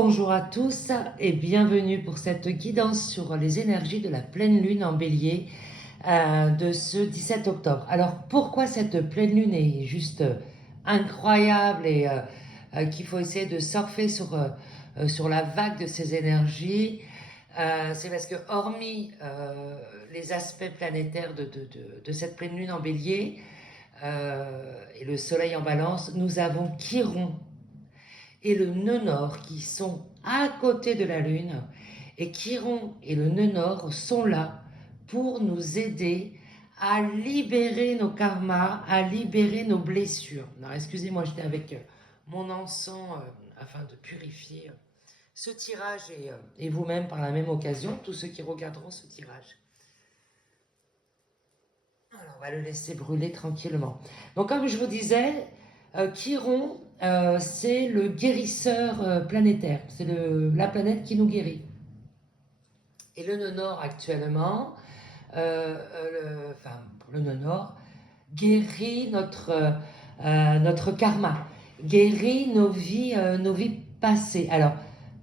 Bonjour à tous et bienvenue pour cette guidance sur les énergies de la pleine lune en bélier de ce 17 octobre. Alors pourquoi cette pleine lune est juste incroyable et qu'il faut essayer de surfer sur la vague de ces énergies. C'est parce que hormis les aspects planétaires de cette pleine lune en bélier et le soleil en balance, nous avons Chiron et le nœud nord qui sont à côté de la Lune. Et Chiron et le nœud nord sont là pour nous aider à libérer nos karmas, à libérer nos blessures. Alors excusez-moi, j'étais avec mon encens afin de purifier ce tirage et vous-même par la même occasion, tous ceux qui regarderont ce tirage. Alors on va le laisser brûler tranquillement. Donc comme je vous disais, Chiron, c'est le guérisseur planétaire. C'est la planète qui nous guérit. Et le nœud nord actuellement, le nœud nord, guérit notre karma, guérit nos vies passées. Alors,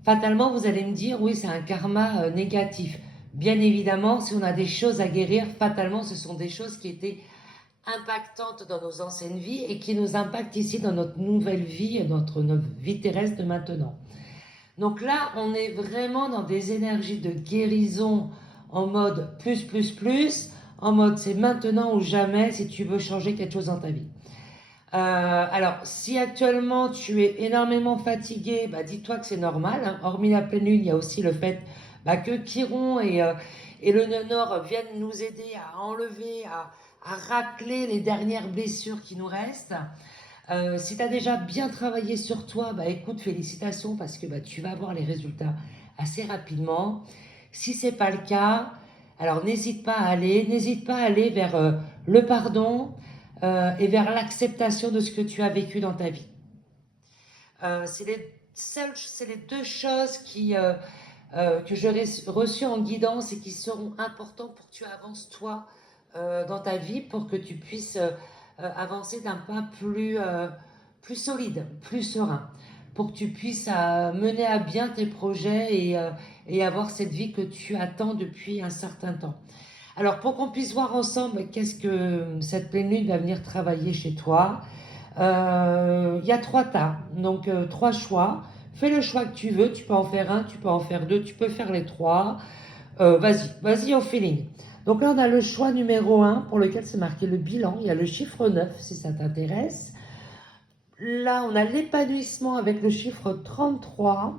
fatalement, vous allez me dire, oui, c'est un karma négatif. Bien évidemment, si on a des choses à guérir, fatalement, ce sont des choses qui étaient impactantes dans nos anciennes vies et qui nous impactent ici dans notre nouvelle vie, notre vie terrestre de maintenant. Donc là, on est vraiment dans des énergies de guérison en mode plus, en mode c'est maintenant ou jamais si tu veux changer quelque chose dans ta vie. Alors, si actuellement tu es énormément fatigué, bah, dis-toi que c'est normal, hein. Hormis la pleine lune, il y a aussi le fait que Chiron et le nœud nord viennent nous aider à enlever, à racler les dernières blessures qui nous restent. Si tu as déjà bien travaillé sur toi, bah écoute, félicitations parce que bah, tu vas avoir les résultats assez rapidement. Si ce n'est pas le cas, alors n'hésite pas à aller vers le pardon et vers l'acceptation de ce que tu as vécu dans ta vie. C'est les deux choses que j'aurais reçues en guidance et qui seront importantes pour que tu avances toi dans ta vie, pour que tu puisses avancer d'un pas plus solide, plus serein, pour que tu puisses mener à bien tes projets et avoir cette vie que tu attends depuis un certain temps. Alors pour qu'on puisse voir ensemble qu'est-ce que cette pleine lune va venir travailler chez toi, il y a trois tas, donc trois choix. Fais le choix que tu veux, tu peux en faire un, tu peux en faire deux, tu peux faire les trois. Vas-y au feeling. Donc là, on a le choix numéro un pour lequel c'est marqué le bilan. Il y a le chiffre 9 si ça t'intéresse. Là, on a l'épanouissement avec le chiffre 33.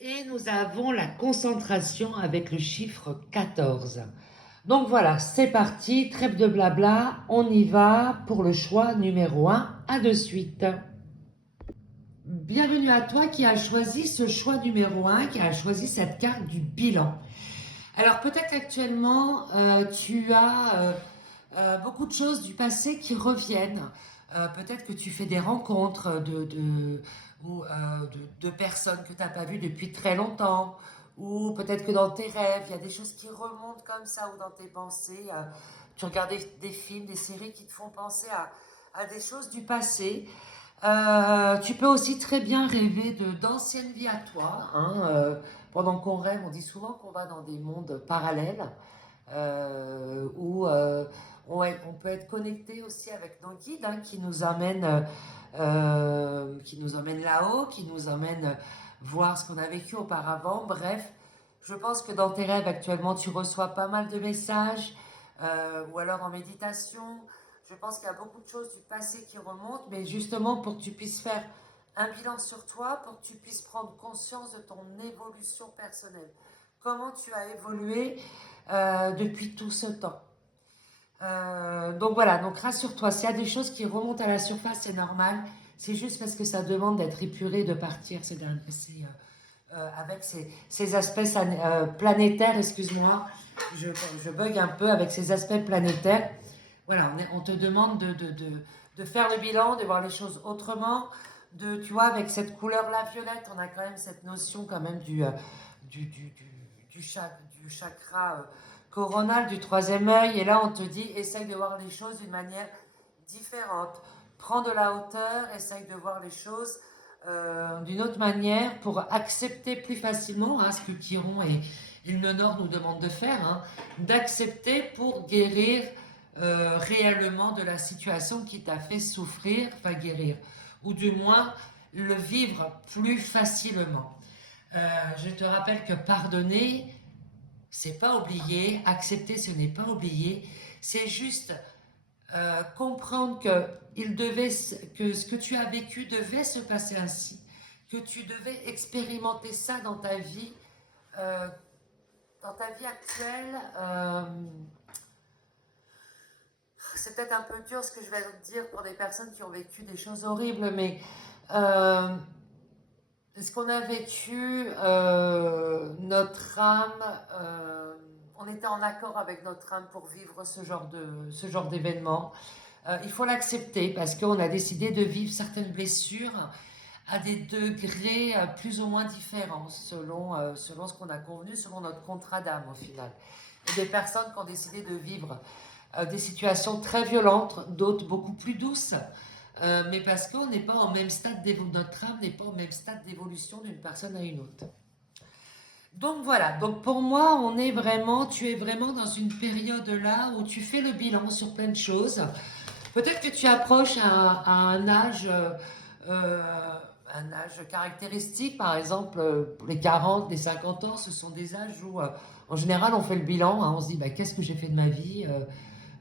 Et nous avons la concentration avec le chiffre 14. Donc voilà, c'est parti, trêve de blabla, on y va pour le choix numéro un. À de suite. Bienvenue à toi qui a choisi ce choix numéro un, qui a choisi cette carte du bilan. Alors peut-être qu'actuellement, tu as beaucoup de choses du passé qui reviennent. Peut-être que tu fais des rencontres de personnes que tu n'as pas vues depuis très longtemps. Ou peut-être que dans tes rêves, il y a des choses qui remontent comme ça, ou dans tes pensées. Tu regardes des films, des séries qui te font penser à des choses du passé. Tu peux aussi très bien rêver d'anciennes vies à toi, hein. Pendant qu'on rêve, on dit souvent qu'on va dans des mondes parallèles où on peut être connecté aussi avec nos guides, hein, qui nous emmènent là-haut, qui nous emmènent voir ce qu'on a vécu auparavant. Bref, je pense que dans tes rêves actuellement, tu reçois pas mal de messages ou alors en méditation. Je pense qu'il y a beaucoup de choses du passé qui remontent, mais justement pour que tu puisses faire un bilan sur toi, pour que tu puisses prendre conscience de ton évolution personnelle. Comment tu as évolué depuis tout ce temps. Donc voilà, donc rassure-toi, s'il y a des choses qui remontent à la surface, c'est normal. C'est juste parce que ça demande d'être épuré, de partir avec ces aspects planétaires, excuse-moi, je bug un peu avec ces aspects planétaires. Voilà, on te demande de faire le bilan, de voir les choses autrement, tu vois, avec cette couleur-là violette, on a quand même cette notion quand même du, du, du, du chakra coronal, du troisième œil, et là on te dit, essaye de voir les choses d'une manière différente. Prends de la hauteur, essaye de voir les choses d'une autre manière pour accepter plus facilement ce que Chiron et le Nord nous demandent de faire, d'accepter pour guérir réellement de la situation qui t'a fait souffrir, enfin guérir, ou du moins le vivre plus facilement. Je te rappelle que pardonner, c'est pas oublier, accepter, ce n'est pas oublier, c'est juste comprendre que ce que tu as vécu devait se passer ainsi, que tu devais expérimenter ça euh, dans ta vie actuelle. C'est peut-être un peu dur ce que je vais te dire pour des personnes qui ont vécu des choses horribles, mais euh, ce qu'on a vécu, notre âme, on était en accord avec notre âme pour vivre ce genre d'événement. Il faut l'accepter parce qu'on a décidé de vivre certaines blessures à des degrés plus ou moins différents selon ce qu'on a convenu, selon notre contrat d'âme au final. Il y a des personnes qui ont décidé de vivre des situations très violentes, d'autres beaucoup plus douces, mais parce qu'on n'est pas au même stade notre âme n'est pas au même stade d'évolution d'une personne à une autre. Donc voilà, donc pour moi, tu es vraiment dans une période là où tu fais le bilan sur plein de choses. Peut-être que tu approches à euh, un âge caractéristique, par exemple, les 40, les 50 ans, ce sont des âges où, en général, on fait le bilan, on se dit, bah, qu'est-ce que j'ai fait de ma vie,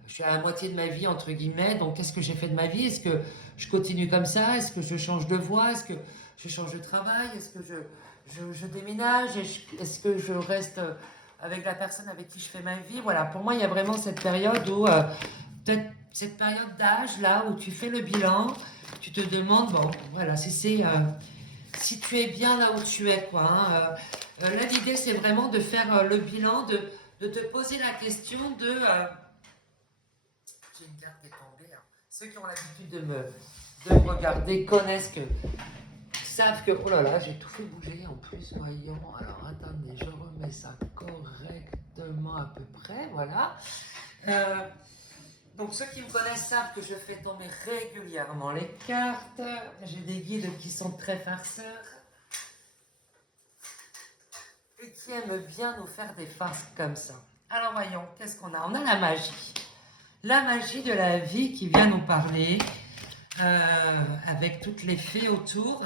je suis à la moitié de ma vie, entre guillemets, donc qu'est-ce que j'ai fait de ma vie? Est-ce que je continue comme ça? Est-ce que je change de voie? Est-ce que je change de travail? Est-ce que je déménage? Est-ce que je reste avec la personne avec qui je fais ma vie? Voilà, pour moi, il y a vraiment cette période où, peut-être cette période d'âge, là, où tu fais le bilan, tu te demandes, bon, voilà, si tu es bien là où tu es, quoi. Là, l'idée, c'est vraiment de faire le bilan, de te poser la question de... j'ai une carte qui est tombée. Ceux qui ont l'habitude de me regarder savent que... Oh là là, j'ai tout fait bouger en plus, voyons. Alors, attendez, je remets ça correctement à peu près, voilà. Donc ceux qui me connaissent savent que je fais tomber régulièrement les cartes. J'ai des guides qui sont très farceurs et qui aiment bien nous faire des farces comme ça. Alors voyons, qu'est-ce qu'on a? On a la magie. La magie de la vie qui vient nous parler avec toutes les fées autour.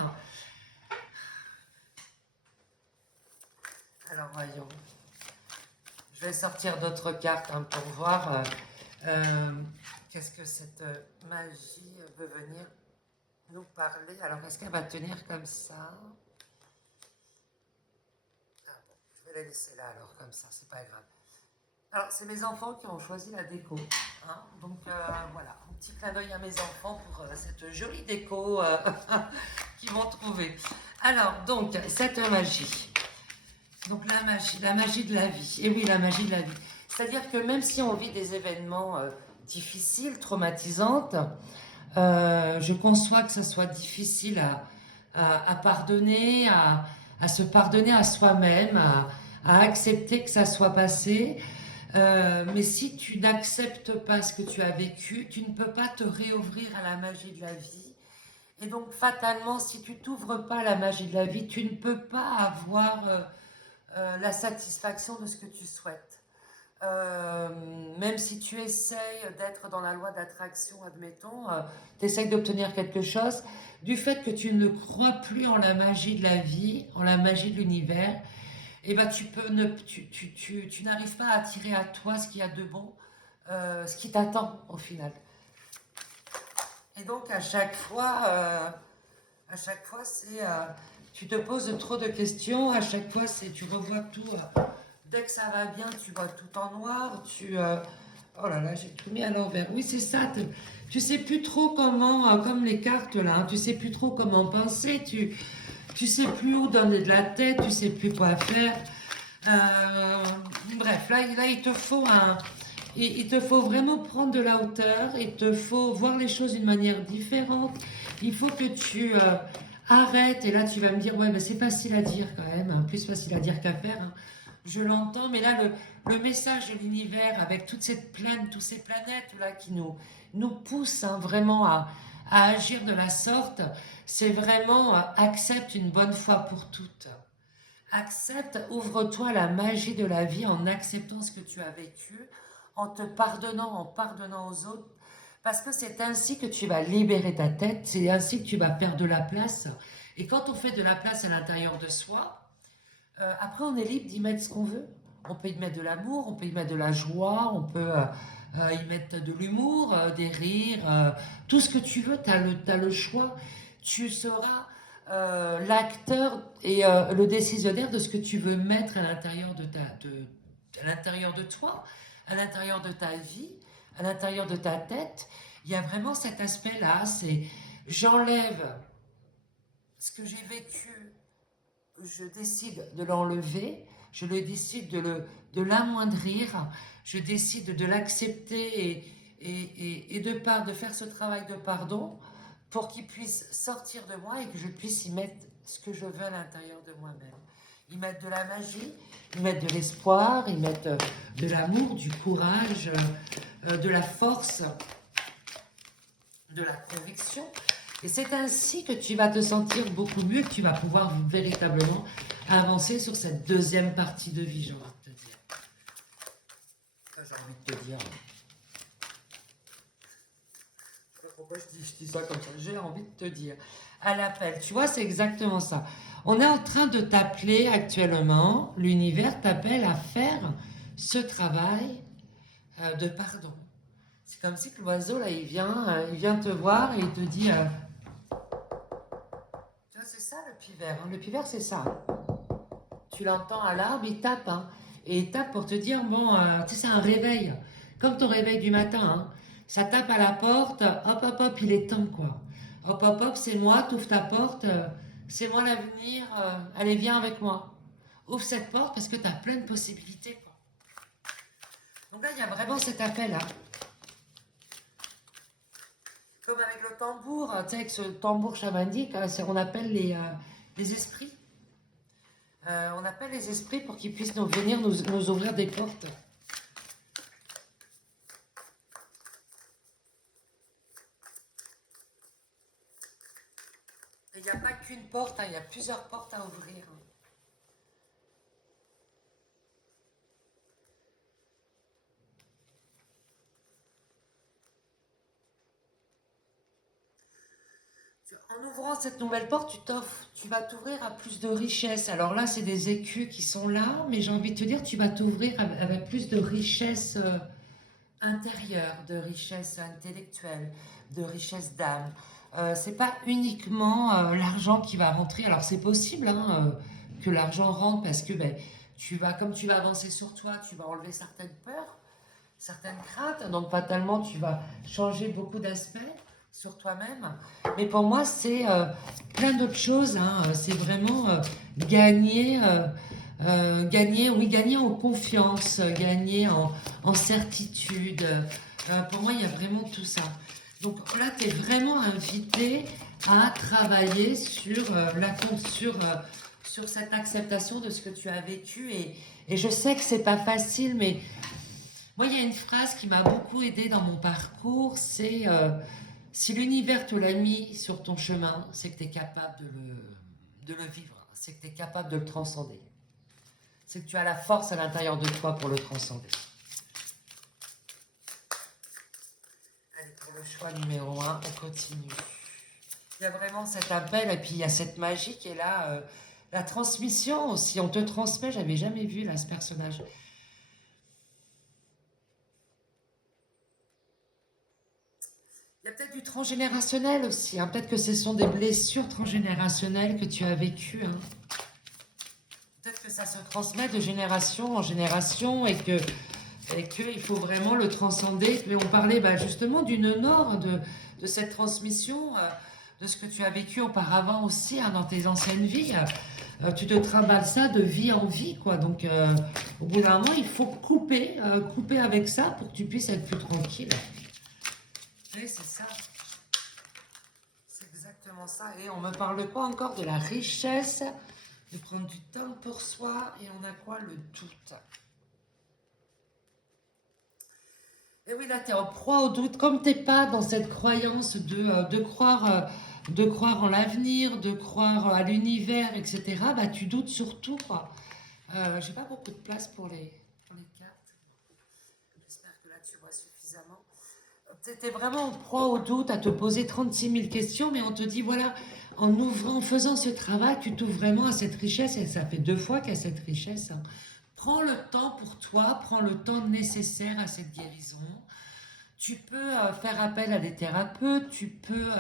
Alors voyons. Je vais sortir d'autres cartes pour voir qu'est-ce que cette magie veut venir nous parler. Alors, est-ce qu'elle va tenir comme ça? Ah bon, je vais la laisser là alors, comme ça, c'est pas grave. Alors, c'est mes enfants qui ont choisi la déco. Donc, voilà, un petit clin d'œil à mes enfants pour cette jolie déco qu'ils vont trouver. Alors, donc, cette magie. Donc, la magie de la vie. Et oui, la magie de la vie. C'est-à-dire que même si on vit des événements difficiles, traumatisantes, je conçois que ça soit difficile à pardonner, à se pardonner à soi-même, à accepter que ça soit passé. Mais si tu n'acceptes pas ce que tu as vécu, tu ne peux pas te réouvrir à la magie de la vie. Et donc, fatalement, si tu t'ouvres pas à la magie de la vie, tu ne peux pas avoir la satisfaction de ce que tu souhaites. Même si tu essayes d'être dans la loi d'attraction, admettons, tu essayes d'obtenir quelque chose, du fait que tu ne crois plus en la magie de la vie, en la magie de l'univers, et ben tu n'arrives pas à attirer à toi ce qu'il y a de bon, ce qui t'attend au final. Et donc à chaque fois tu te poses trop de questions, à chaque fois tu revois tout. Dès que ça va bien, tu vois tout en noir, oh là là, j'ai tout mis à l'envers. Oui, c'est ça. Tu sais plus trop comment, comme les cartes là, tu sais plus trop comment penser, tu sais plus où donner de la tête, tu sais plus quoi faire. Bref, là, il te faut vraiment prendre de la hauteur, il te faut voir les choses d'une manière différente. Il faut que tu arrêtes, et là tu vas me dire, ouais, mais c'est facile à dire quand même, plus facile à dire qu'à faire. Je l'entends, mais là, le message de l'univers avec toutes ces planètes là qui nous poussent vraiment à agir de la sorte, c'est vraiment accepte une bonne fois pour toutes. Accepte, ouvre-toi à la magie de la vie en acceptant ce que tu as vécu, en te pardonnant, en pardonnant aux autres, parce que c'est ainsi que tu vas libérer ta tête, c'est ainsi que tu vas faire de la place. Et quand on fait de la place à l'intérieur de soi, après on est libre d'y mettre ce qu'on veut. On peut y mettre de l'amour, on peut y mettre de la joie, on peut y mettre de l'humour, des rires, tout ce que tu veux, t'as le choix. Tu seras l'acteur et le décisionnaire de ce que tu veux mettre à l'intérieur à l'intérieur de toi, à l'intérieur de ta vie, à l'intérieur de ta tête. Il y a vraiment cet aspect-là, c'est j'enlève ce que j'ai vécu, je décide de l'enlever, je le décide de l'amoindrir, je décide de l'accepter et de faire ce travail de pardon pour qu'il puisse sortir de moi et que je puisse y mettre ce que je veux à l'intérieur de moi-même. Y mettre de la magie, y mettre de l'espoir, y mettre de l'amour, du courage, de la force, de la conviction. Et c'est ainsi que tu vas te sentir beaucoup mieux, que tu vas pouvoir véritablement avancer sur cette deuxième partie de vie, j'ai envie de te dire. J'ai envie de te dire. Je sais pas pourquoi je dis ça comme ça. J'ai envie de te dire. À l'appel, tu vois, c'est exactement ça. On est en train de t'appeler actuellement, l'univers t'appelle à faire ce travail de pardon. C'est comme si que l'oiseau, là, il vient te voir et il te dit... c'est ça le pivert. Hein. Le pivert, c'est ça. Tu l'entends à l'arbre, il tape. Hein. Et il tape pour te dire, bon, tu sais, c'est un réveil. Comme ton réveil du matin. Hein. Ça tape à la porte, hop, hop, hop, il est temps, quoi. Hop, hop, hop, c'est moi, t'ouvres ta porte, c'est moi l'avenir, allez, viens avec moi. Ouvre cette porte parce que tu as plein de possibilités, quoi. Donc là, il y a vraiment cet appel, hein. Comme avec le tambour, tu sais, avec ce tambour chamanique, on appelle les esprits. On appelle les esprits pour qu'ils puissent venir nous ouvrir des portes. Il n'y a pas qu'une porte, hein, il y a plusieurs portes à ouvrir. En ouvrant cette nouvelle porte, tu vas t'ouvrir à plus de richesse. Alors là, c'est des écus qui sont là, mais j'ai envie de te dire, tu vas t'ouvrir avec plus de richesse intérieure, de richesse intellectuelle, de richesse d'âme. C'est pas uniquement l'argent qui va rentrer. Alors c'est possible hein, que l'argent rentre parce que ben, comme tu vas avancer sur toi, tu vas enlever certaines peurs, certaines craintes. Donc fatalement, tu vas changer beaucoup d'aspects sur toi-même. Mais pour moi, c'est plein d'autres choses. Hein. C'est vraiment gagner, gagner en confiance, gagner en certitude. Pour moi, il y a vraiment tout ça. Donc là, tu es vraiment invité à travailler sur cette acceptation de ce que tu as vécu. Et je sais que c'est pas facile, mais moi, il y a une phrase qui m'a beaucoup aidée dans mon parcours, c'est si l'univers te l'a mis sur ton chemin, c'est que tu es capable de le vivre, c'est que tu es capable de le transcender. C'est que tu as la force à l'intérieur de toi pour le transcender. Allez, pour le choix numéro 1, on continue. Il y a vraiment cet appel et puis il y a cette magie qui est là. La transmission aussi, on te transmet, j'avais jamais vu là ce personnage. Il y a peut-être du transgénérationnel aussi. Hein. Peut-être que ce sont des blessures transgénérationnelles que tu as vécues. Hein. Peut-être que ça se transmet de génération en génération et que il faut vraiment le transcender. Et on parlait justement du nord de cette transmission, de ce que tu as vécu auparavant aussi hein, dans tes anciennes vies. Tu te trimbales ça de vie en vie, quoi. Donc, au bout d'un moment, il faut couper avec ça pour que tu puisses être plus tranquille. Oui, c'est ça. C'est exactement ça. Et on ne me parle pas encore de la richesse, de prendre du temps pour soi. Et on a quoi? Le doute. Et oui, là, tu es en proie au doute. Comme tu n'es pas dans cette croyance de croire en l'avenir, de croire à l'univers, etc., bah, tu doutes sur tout, quoi. J'ai pas beaucoup de place pour les cartes. J'espère que là, tu vois suffisamment. Tu étais vraiment en proie au doute, à te poser 36 000 questions, mais on te dit, voilà, en ouvrant, en faisant ce travail, tu t'ouvres vraiment à cette richesse, et ça fait 2 fois qu'il y a cette richesse, hein. Prends le temps pour toi, prends le temps nécessaire à cette guérison. Tu peux faire appel à des thérapeutes, tu peux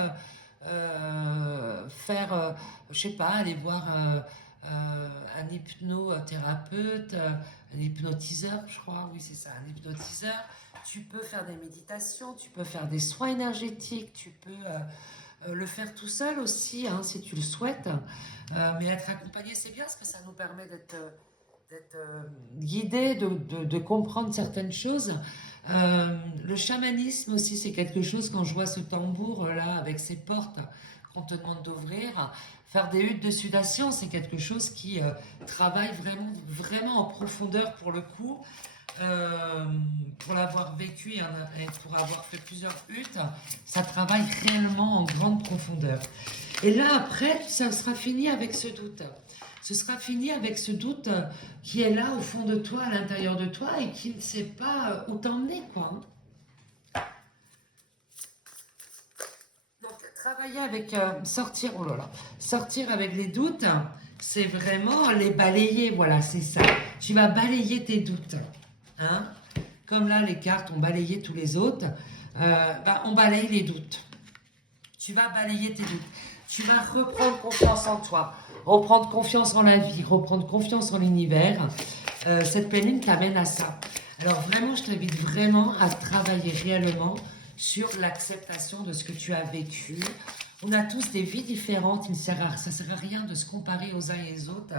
faire, je sais pas, aller voir un hypnothérapeute, un hypnotiseur, je crois, oui c'est ça, un hypnotiseur. Tu peux faire des méditations, tu peux faire des soins énergétiques, tu peux le faire tout seul aussi, hein, si tu le souhaites. Mais être accompagné, c'est bien parce que ça nous permet d'être guidé, de comprendre certaines choses. Le chamanisme aussi, c'est quelque chose, quand je vois ce tambour là avec ses portes qu'on te demande d'ouvrir, faire des huttes de sudation, c'est quelque chose qui travaille vraiment, vraiment en profondeur pour le coup. Pour l'avoir vécu et pour avoir fait plusieurs huttes, ça travaille réellement en grande profondeur. Et là, après, ça sera fini avec ce doute. Ce sera fini avec ce doute qui est là au fond de toi, à l'intérieur de toi, et qui ne sait pas où t'emmener, quoi. Donc, travailler avec, sortir, oh là là, sortir avec les doutes, c'est vraiment les balayer, voilà, c'est ça. Tu vas balayer tes doutes, hein. Comme là, les cartes ont balayé tous les autres, bah, on balaye les doutes. Tu vas balayer tes doutes. Tu vas reprendre confiance en toi, reprendre confiance en la vie, reprendre confiance en l'univers. Cette pleine lune t'amène à ça. Alors vraiment, je t'invite vraiment à travailler réellement sur l'acceptation de ce que tu as vécu. On a tous des vies différentes, ça ne sert à rien de se comparer aux uns et aux autres.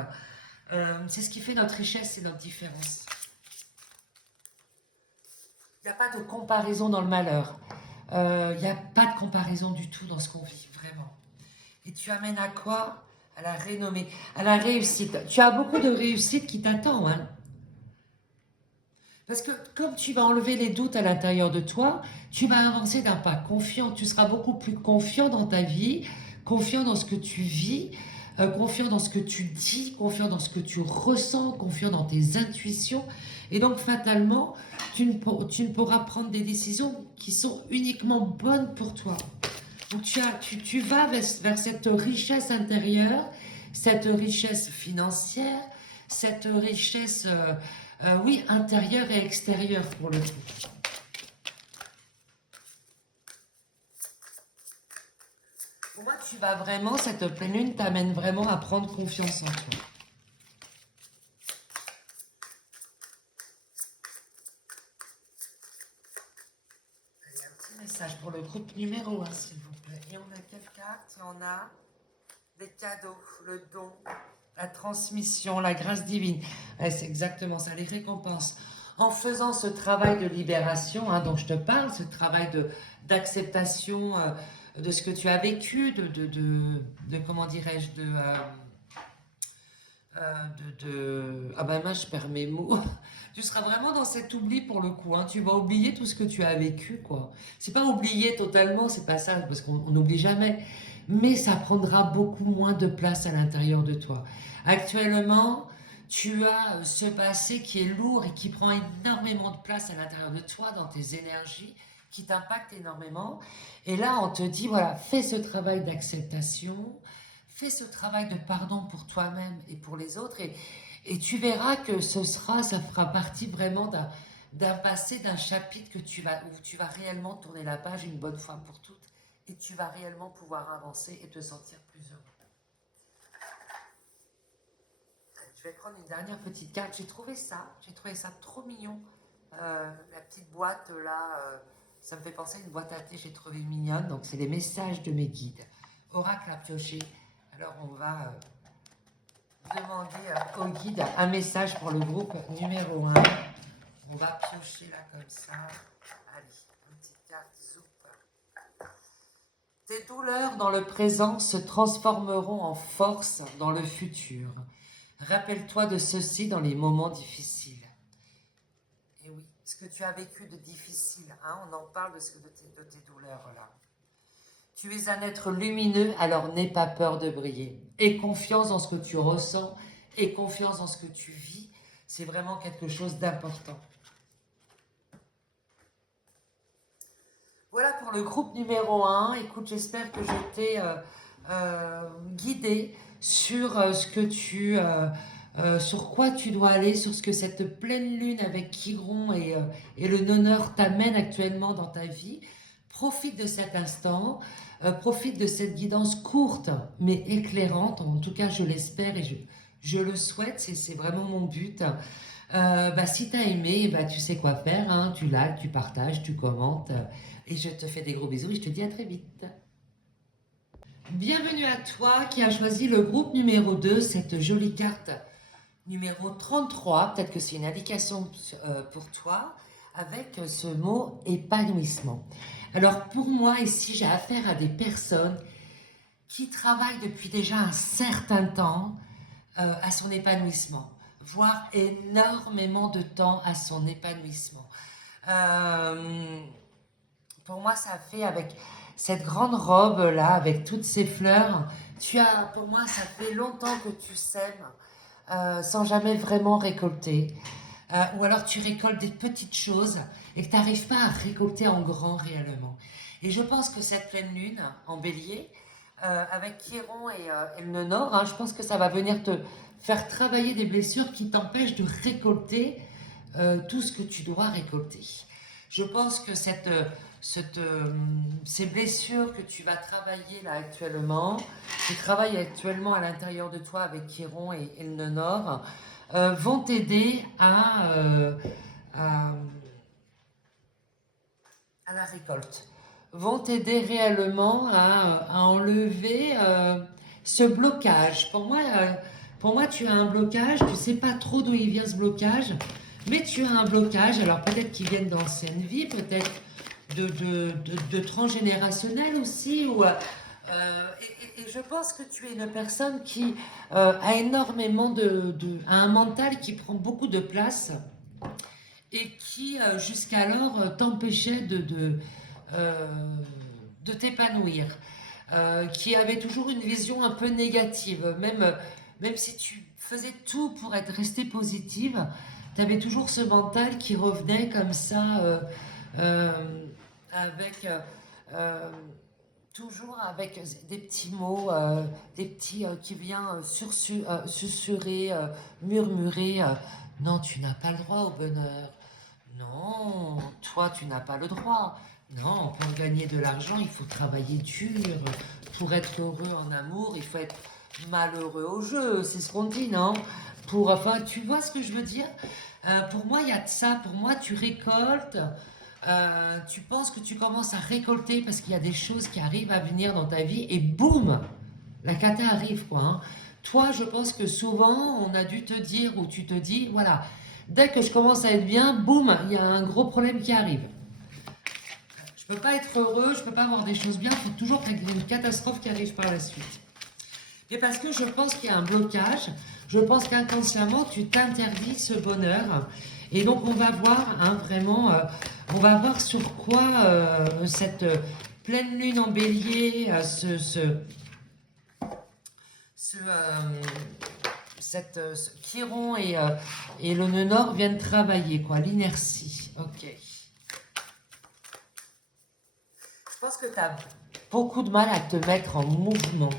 C'est ce qui fait notre richesse et notre différence. Il n'y a pas de comparaison dans le malheur. Il n'y a pas de comparaison du tout dans ce qu'on vit, vraiment. Et tu amènes à quoi? À la renommée, à la réussite. Tu as beaucoup de réussite qui t'attend, hein. Parce que comme tu vas enlever les doutes à l'intérieur de toi, tu vas avancer d'un pas confiant. Tu seras beaucoup plus confiant dans ta vie, confiant dans ce que tu vis, confiant dans ce que tu dis, confiant dans ce que tu ressens, confiant dans tes intuitions. Et donc fatalement, tu ne pourras prendre des décisions qui sont uniquement bonnes pour toi. Donc tu vas vers cette richesse intérieure, cette richesse financière, cette richesse, oui, intérieure et extérieure pour le coup. Pour moi, tu vas vraiment, cette pleine lune t'amène vraiment à prendre confiance en toi. Allez, un petit message pour le groupe numéro 1, s'il vous plaît. Et on a quelle carte? Et on a des cadeaux, le don, la transmission, la grâce divine. Ouais, c'est exactement ça, les récompenses. En faisant ce travail de libération, hein, dont je te parle, ce travail d'acceptation de ce que tu as vécu, de comment dirais-je, ah ben moi je perds mes mots. Tu seras vraiment dans cet oubli pour le coup, hein. Tu vas oublier tout ce que tu as vécu, quoi. C'est pas oublier totalement, c'est pas ça, parce qu'on n'oublie jamais. Mais ça prendra beaucoup moins de place à l'intérieur de toi. Actuellement, tu as ce passé qui est lourd et qui prend énormément de place à l'intérieur de toi, dans tes énergies, qui t'impactent énormément. Et là, on te dit, voilà, fais ce travail d'acceptation, fais ce travail de pardon pour toi-même et pour les autres, et tu verras que ça fera partie vraiment d'un passé, d'un chapitre où tu vas réellement tourner la page une bonne fois pour toutes, et tu vas réellement pouvoir avancer et te sentir plus heureux. Je vais prendre une dernière petite carte. J'ai trouvé ça trop mignon. La petite boîte là, ça me fait penser à une boîte à thé, j'ai trouvé mignonne. Donc c'est les messages de mes guides. Oracle à piocher. Alors on va demander au guide un message pour le groupe numéro 1. On va piocher là comme ça. Allez, une petite carte, zoup. Tes douleurs dans le présent se transformeront en force dans le futur. Rappelle-toi de ceci dans les moments difficiles. Et oui, ce que tu as vécu de difficile. Hein, on en parle de tes douleurs là. Tu es un être lumineux, alors n'aie pas peur de briller. Aie confiance dans ce que tu ressens, aie confiance dans ce que tu vis. C'est vraiment quelque chose d'important. Voilà pour le groupe numéro 1. Écoute, j'espère que je t'ai guidé sur ce que sur quoi tu dois aller, sur ce que cette pleine lune avec Chiron et le noneur t'amène actuellement dans ta vie. Profite de cet instant, profite de cette guidance courte mais éclairante, en tout cas je l'espère et je le souhaite, c'est vraiment mon but. Si tu as aimé, tu sais quoi faire, hein, tu likes, tu partages, tu commentes, et je te fais des gros bisous et je te dis à très vite. Bienvenue à toi qui as choisi le groupe numéro 2, cette jolie carte numéro 33, peut-être que c'est une indication pour toi, avec ce mot épanouissement. Alors pour moi ici, j'ai affaire à des personnes qui travaillent depuis déjà un certain temps à son épanouissement, voire énormément de temps à son épanouissement. Pour moi, ça fait avec cette grande robe là, avec toutes ces fleurs, pour moi, ça fait longtemps que tu sèmes sans jamais vraiment récolter. Ou alors tu récoltes des petites choses et que tu n'arrives pas à récolter en grand réellement. Et je pense que cette pleine lune en bélier, avec Chiron et le nœud nord, hein, je pense que ça va venir te faire travailler des blessures qui t'empêchent de récolter tout ce que tu dois récolter. Je pense que ces blessures que tu vas travailler là actuellement, tu travailles actuellement à l'intérieur de toi avec Chiron et le nœud nord, vont t'aider à la récolte, vont t'aider réellement à enlever ce blocage. Pour moi, tu as un blocage, tu ne sais pas trop d'où il vient ce blocage, mais tu as un blocage, alors peut-être qu'il vient d'anciennes vies, peut-être de transgénérationnel aussi, et je pense que tu es une personne qui a énormément a un mental qui prend beaucoup de place et qui jusqu'alors t'empêchait euh, de t'épanouir, qui avait toujours une vision un peu négative, même si tu faisais tout pour être resté positive, tu avais toujours ce mental qui revenait comme ça, euh, avec euh, toujours avec des petits mots, des petits qui viennent susurrer, murmurer. Non, tu n'as pas le droit au bonheur. Non, toi, tu n'as pas le droit. Non, pour gagner de l'argent, il faut travailler dur. Pour être heureux en amour, il faut être malheureux au jeu. C'est ce qu'on dit, non? Enfin, tu vois ce que je veux dire? Pour moi, il y a de ça. Pour moi, tu récoltes. Tu penses que tu commences à récolter parce qu'il y a des choses qui arrivent à venir dans ta vie et boum, la cata arrive, quoi. Hein. Toi, je pense que souvent, on a dû te dire ou tu te dis, voilà, dès que je commence à être bien, boum, il y a un gros problème qui arrive. Je peux pas être heureux, je peux pas avoir des choses bien, il faut toujours qu'il y ait une catastrophe qui arrive par la suite. Et parce que je pense qu'il y a un blocage, je pense qu'inconsciemment, tu t'interdis ce bonheur. Et donc, on va voir vraiment, on va voir sur quoi cette pleine lune en bélier, ce Chiron et le nœud nord viennent travailler, quoi, l'inertie. Ok. Je pense que tu as beaucoup de mal à te mettre en mouvement.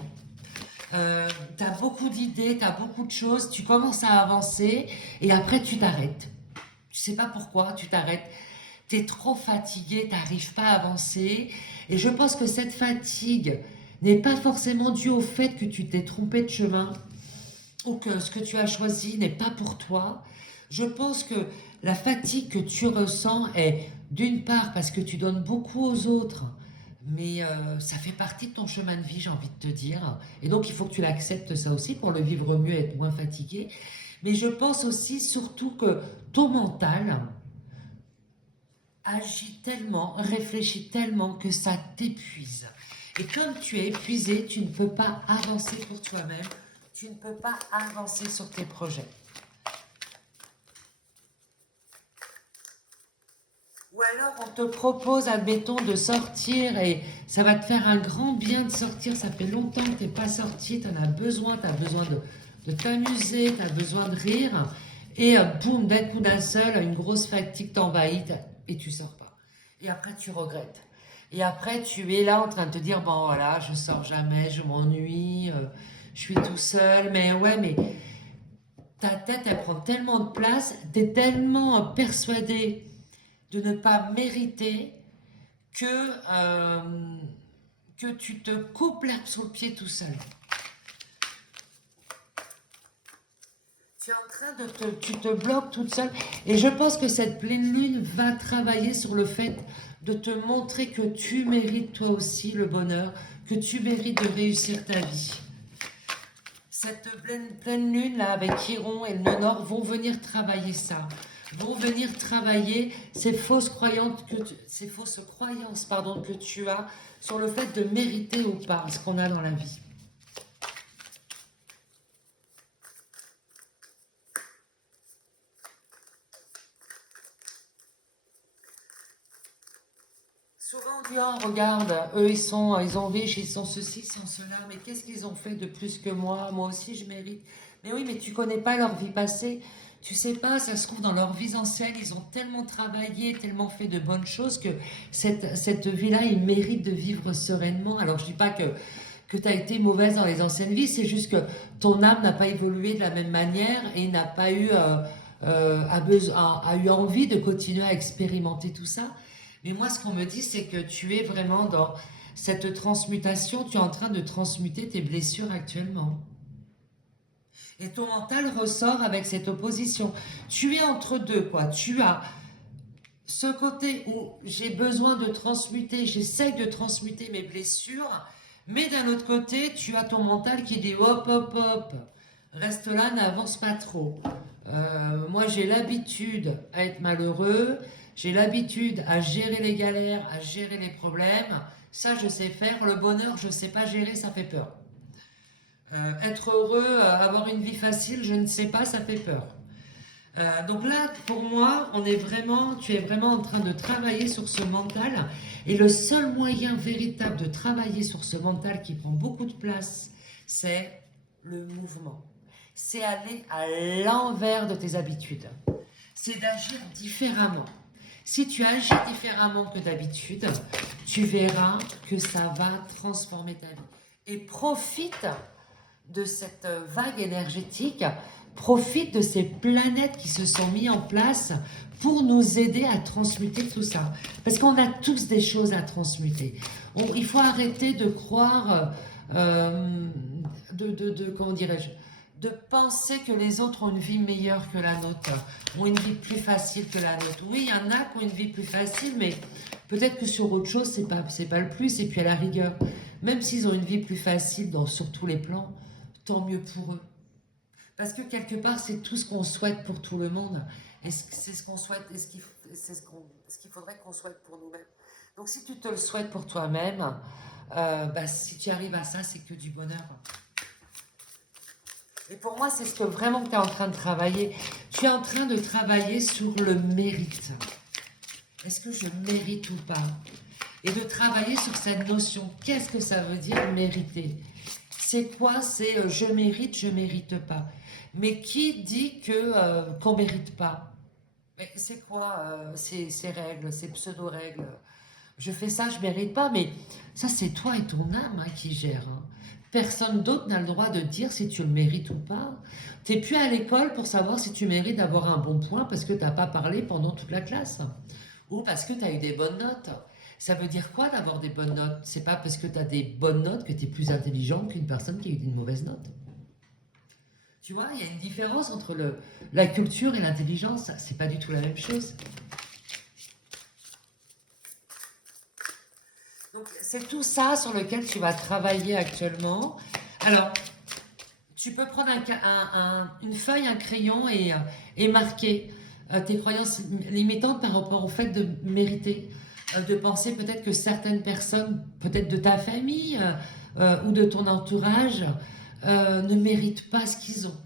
Tu as beaucoup d'idées, tu as beaucoup de choses, tu commences à avancer et après tu t'arrêtes. Tu sais pas pourquoi, tu t'arrêtes. Tu es trop fatigué, tu n'arrives pas à avancer. Et je pense que cette fatigue n'est pas forcément due au fait que tu t'es trompé de chemin ou que ce que tu as choisi n'est pas pour toi. Je pense que la fatigue que tu ressens est d'une part parce que tu donnes beaucoup aux autres, mais ça fait partie de ton chemin de vie, j'ai envie de te dire. Et donc il faut que tu l'acceptes ça aussi pour le vivre mieux et être moins fatigué. Mais je pense aussi surtout que ton mental agit tellement, réfléchit tellement que ça t'épuise. Et comme tu es épuisé, tu ne peux pas avancer pour toi-même, tu ne peux pas avancer sur tes projets. Ou alors on te propose, admettons, de sortir et ça va te faire un grand bien de sortir. Ça fait longtemps que tu n'es pas sorti, tu en as besoin, de t'amuser, tu as besoin de rire. Et boum, d'un coup d'un seul, une grosse fatigue t'envahit et tu sors pas. Et après tu regrettes. Et après tu es là en train de te dire, bon voilà, je sors jamais, je m'ennuie, je suis tout seul. Mais ouais, mais ta tête, elle prend tellement de place, tu es tellement persuadé de ne pas mériter que, que tu te coupes l'herbe sous le pied tout seul. Tu es en train de tu te bloques toute seule. Et je pense que cette pleine lune va travailler sur le fait de te montrer que tu mérites toi aussi le bonheur, que tu mérites de réussir ta vie. Cette pleine lune là avec Chiron et le nœud nord vont venir travailler ça, vont venir travailler ces fausses croyances que tu as sur le fait de mériter ou pas ce qu'on a dans la vie. Souvent on dit, oh, regarde, eux ils ont riches, ils sont ceci, ils sont cela, mais qu'est-ce qu'ils ont fait de plus que moi aussi je mérite. Mais oui, mais tu connais pas leur vie passée, tu sais pas, ça se trouve dans leur vie ancienne, ils ont tellement travaillé, tellement fait de bonnes choses que cette vie-là, ils méritent de vivre sereinement. Alors je dis pas que tu as été mauvaise dans les anciennes vies, c'est juste que ton âme n'a pas évolué de la même manière et n'a pas eu, a eu envie de continuer à expérimenter tout ça. Mais moi, ce qu'on me dit, c'est que tu es vraiment dans cette transmutation, tu es en train de transmuter tes blessures actuellement. Et ton mental ressort avec cette opposition. Tu es entre deux, quoi. Tu as ce côté où j'ai besoin de transmuter, j'essaye de transmuter mes blessures, mais d'un autre côté, tu as ton mental qui dit hop, hop, hop, reste là, n'avance pas trop. Moi, j'ai l'habitude à être malheureux, j'ai l'habitude à gérer les galères, à gérer les problèmes. Ça, je sais faire. Le bonheur, je ne sais pas gérer, ça fait peur. Être heureux, avoir une vie facile, je ne sais pas, ça fait peur. Donc là, pour moi, tu es vraiment en train de travailler sur ce mental. Et le seul moyen véritable de travailler sur ce mental qui prend beaucoup de place, c'est le mouvement. C'est aller à l'envers de tes habitudes. C'est d'agir différemment. Si tu agis différemment que d'habitude, tu verras que ça va transformer ta vie. Et profite de cette vague énergétique, profite de ces planètes qui se sont mises en place pour nous aider à transmuter tout ça. Parce qu'on a tous des choses à transmuter. Il faut arrêter de croire, comment dirais-je, de penser que les autres ont une vie meilleure que la nôtre, ont une vie plus facile que la nôtre. Oui, il y en a qui ont une vie plus facile, mais peut-être que sur autre chose, c'est pas le plus. Et puis à la rigueur, même s'ils ont une vie plus facile sur tous les plans, tant mieux pour eux. Parce que quelque part, c'est tout ce qu'on souhaite pour tout le monde. Et c'est ce qu'on souhaite, et c'est ce qu'il faudrait qu'on souhaite pour nous-mêmes. Donc si tu te le souhaites pour toi-même, si tu arrives à ça, c'est que du bonheur. Et pour moi, c'est ce que vraiment tu es en train de travailler. Tu es en train de travailler sur le mérite. Est-ce que je mérite ou pas? Et de travailler sur cette notion. Qu'est-ce que ça veut dire mériter? C'est quoi? C'est je mérite pas. Mais qui dit qu'on ne mérite pas? Mais c'est quoi ces règles, ces pseudo-règles? Je fais ça, je mérite pas, mais ça c'est toi et ton âme qui gèrent. Personne d'autre n'a le droit de dire si tu le mérites ou pas. Tu n'es plus à l'école pour savoir si tu mérites d'avoir un bon point parce que tu n'as pas parlé pendant toute la classe. Ou parce que tu as eu des bonnes notes. Ça veut dire quoi d'avoir des bonnes notes? C'est pas parce que tu as des bonnes notes que tu es plus intelligent qu'une personne qui a eu une mauvaise note. Tu vois, il y a une différence entre la culture et l'intelligence. C'est pas du tout la même chose. Donc, c'est tout ça sur lequel tu vas travailler actuellement. Alors, tu peux prendre une feuille, un crayon et marquer tes croyances limitantes par rapport au fait de mériter, de penser peut-être que certaines personnes, peut-être de ta famille ou de ton entourage, ne méritent pas ce qu'ils ont.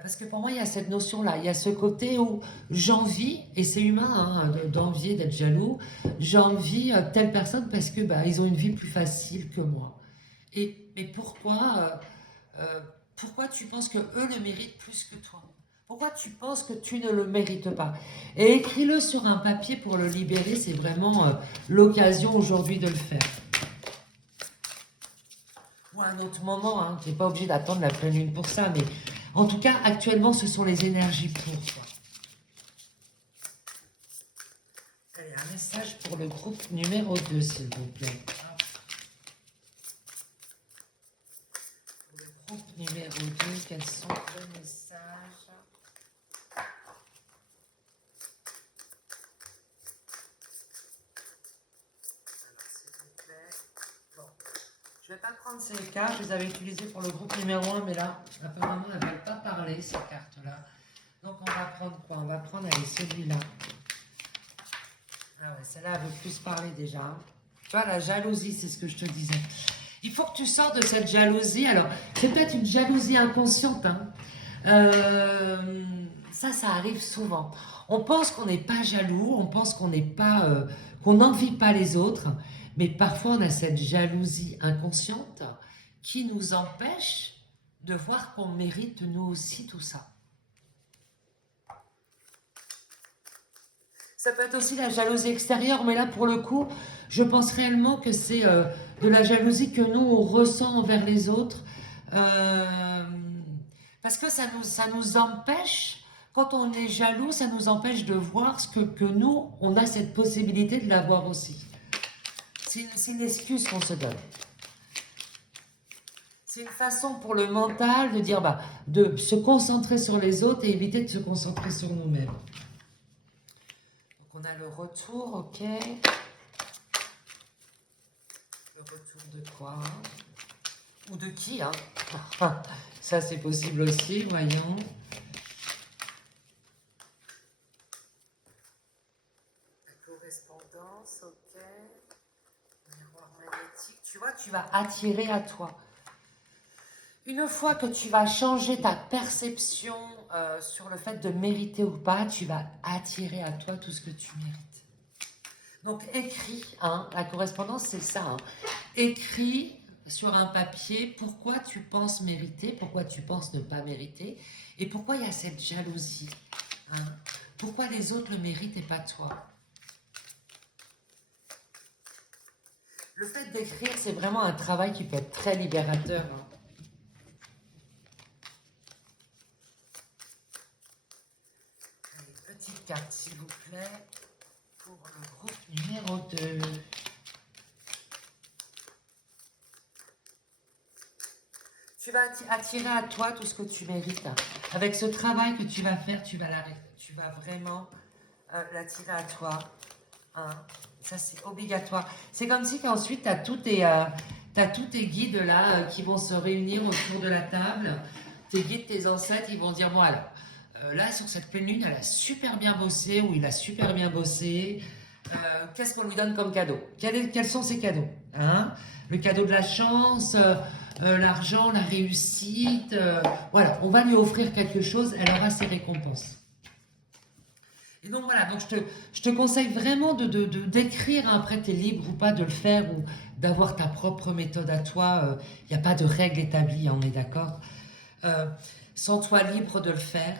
Parce que pour moi, il y a cette notion-là, il y a ce côté où j'envie, et c'est humain hein, d'envier, d'être jaloux, j'envie telle personne parce que bah, ils ont une vie plus facile que moi. Mais pourquoi tu penses que eux le méritent plus que toi? Pourquoi tu penses que tu ne le mérites pas? Et écris-le sur un papier pour le libérer, c'est vraiment l'occasion aujourd'hui de le faire. Ou à un autre moment, hein, tu n'es pas obligé d'attendre la pleine lune pour ça, mais en tout cas, actuellement, ce sont les énergies pour toi. Allez, un message pour le groupe numéro 2, s'il vous plaît. Pour le groupe numéro 2, quels sont les messages? Alors, s'il vous plaît. Bon. Je ne vais pas prendre ces cartes, je les avais utilisées pour le groupe numéro 1, mais là, apparemment, elles ne veulent pas parler, ces cartes-là. Donc, on va prendre quoi? On va prendre, allez, celui-là. Ah ouais, celle-là, elle veut plus parler déjà. Tu vois, la jalousie, c'est ce que je te disais. Il faut que tu sors de cette jalousie. Alors, c'est peut-être une jalousie inconsciente. Hein. Ça arrive souvent. On pense qu'on n'est pas jaloux, on pense qu'on n'est pas, qu'on n'envie pas les autres, mais parfois on a cette jalousie inconsciente qui nous empêche de voir qu'on mérite nous aussi tout ça. Ça peut être aussi la jalousie extérieure, mais là, pour le coup, je pense réellement que c'est de la jalousie que nous, on ressent envers les autres. Euh, Parce que ça nous empêche, quand on est jaloux, ça nous empêche de voir ce que nous, on a cette possibilité de l'avoir aussi. C'est une excuse qu'on se donne. C'est une façon pour le mental de dire, bah, de se concentrer sur les autres et éviter de se concentrer sur nous-mêmes. On a le retour, ok. Le retour de quoi? Ou de qui, hein? Ça, c'est possible aussi, voyons. La correspondance, ok. Miroir magnétique. Tu vois, tu vas attirer à toi. Une fois que tu vas changer ta perception sur le fait de mériter ou pas, tu vas attirer à toi tout ce que tu mérites. Donc écris, hein, la correspondance c'est ça, hein. Écris sur un papier pourquoi tu penses mériter, pourquoi tu penses ne pas mériter, et pourquoi il y a cette jalousie, hein. Pourquoi les autres le méritent et pas toi. Le fait d'écrire, c'est vraiment un travail qui peut être très libérateur, hein. Allez, petite carte s'il vous plaît, pour le groupe numéro 2. Tu vas attirer à toi tout ce que tu mérites. Avec ce travail que tu vas faire, tu vas vraiment l'attirer à toi. Hein. Ça, c'est obligatoire. C'est comme si qu'ensuite, tu as tous tes guides là qui vont se réunir autour de la table. Tes guides, tes ancêtres, ils vont dire, bon alors, là, sur cette pleine lune, elle a super bien bossé ou il a super bien bossé. Qu'est-ce qu'on lui donne comme cadeau? Quels sont ses cadeaux, hein? Le cadeau de la chance, l'argent, la réussite. Voilà, on va lui offrir quelque chose, elle aura ses récompenses. Et donc voilà, donc je te conseille vraiment d'écrire, hein, après tu es libre ou pas de le faire ou d'avoir ta propre méthode à toi. Il n'y a pas de règle établie, on est d'accord. Sens-toi libre de le faire.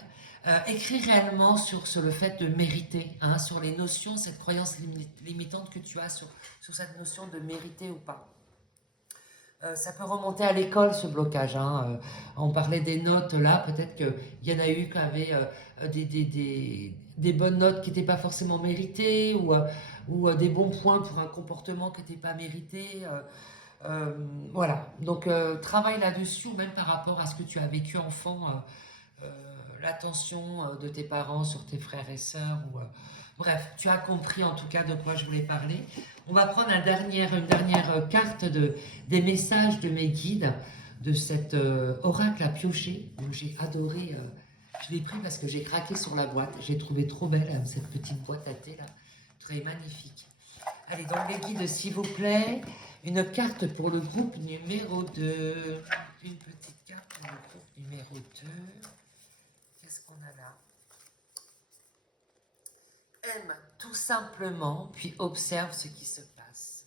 Écris réellement sur le fait de mériter, hein, sur les notions, cette croyance limitante que tu as sur cette notion de mériter ou pas. Ça peut remonter à l'école, ce blocage, hein. On parlait des notes là, peut-être qu'il y en a eu qui avaient des bonnes notes qui n'étaient pas forcément méritées ou des bons points pour un comportement qui n'était pas mérité. Voilà, donc travaille là-dessus, ou même par rapport à ce que tu as vécu enfant, l'attention de tes parents sur tes frères et sœurs. Bref, tu as compris en tout cas de quoi je voulais parler. On va prendre une dernière carte des messages de mes guides, de cet oracle à piocher. Donc j'ai adoré, je l'ai pris parce que j'ai craqué sur la boîte. J'ai trouvé trop belle cette petite boîte à thé là, très magnifique. Allez, donc les guides, s'il vous plaît, une carte pour le groupe numéro 2. Une petite carte pour le groupe numéro 2. qu'est-ce qu'on a là? Aime tout simplement, puis observe ce qui se passe.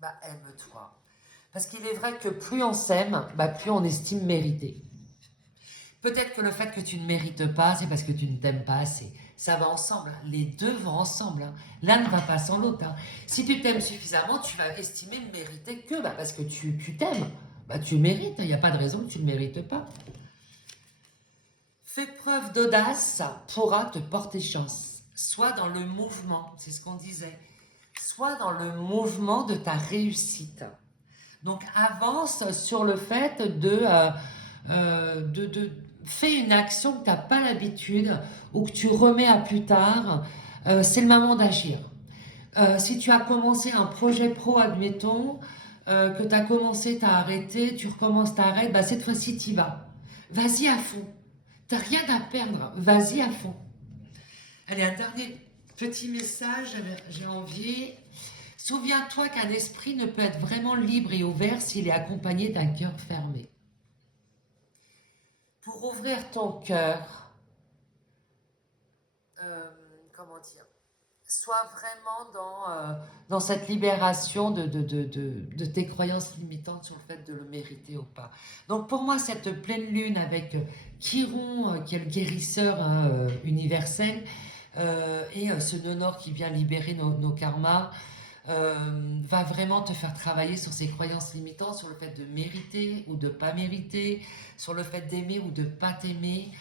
Bah, aime-toi. Parce qu'il est vrai que plus on s'aime, bah, plus on estime mériter. Peut-être que le fait que tu ne mérites pas, c'est parce que tu ne t'aimes pas assez. Ça va ensemble, hein. Les deux vont ensemble, hein. L'un ne va pas sans l'autre, hein. Si tu t'aimes suffisamment, tu vas estimer ne mériter que parce que tu t'aimes. Bah, tu mérites, il n'y a pas de raison que tu ne mérites pas. Fais preuve d'audace, pourra te porter chance. Sois dans le mouvement, c'est ce qu'on disait. Sois dans le mouvement de ta réussite. Donc avance sur le fait fais une action que tu n'as pas l'habitude ou que tu remets à plus tard. C'est le moment d'agir. Si tu as commencé un projet pro, admettons, que tu as commencé, tu as arrêté, tu recommences, tu arrêtes, bah cette fois-ci, tu y vas. Vas-y à fond. Tu n'as rien à perdre. Vas-y à fond. Allez, un dernier petit message, j'ai envie. Souviens-toi qu'un esprit ne peut être vraiment libre et ouvert s'il est accompagné d'un cœur fermé. Pour ouvrir ton cœur, comment dire, sois vraiment dans cette libération de tes croyances limitantes sur le fait de le mériter ou pas. Donc pour moi, cette pleine lune avec Chiron, qui est le guérisseur universel, et ce nœud nord qui vient libérer nos karmas, va vraiment te faire travailler sur ces croyances limitantes, sur le fait de mériter ou de pas mériter, sur le fait d'aimer ou de pas t'aimer.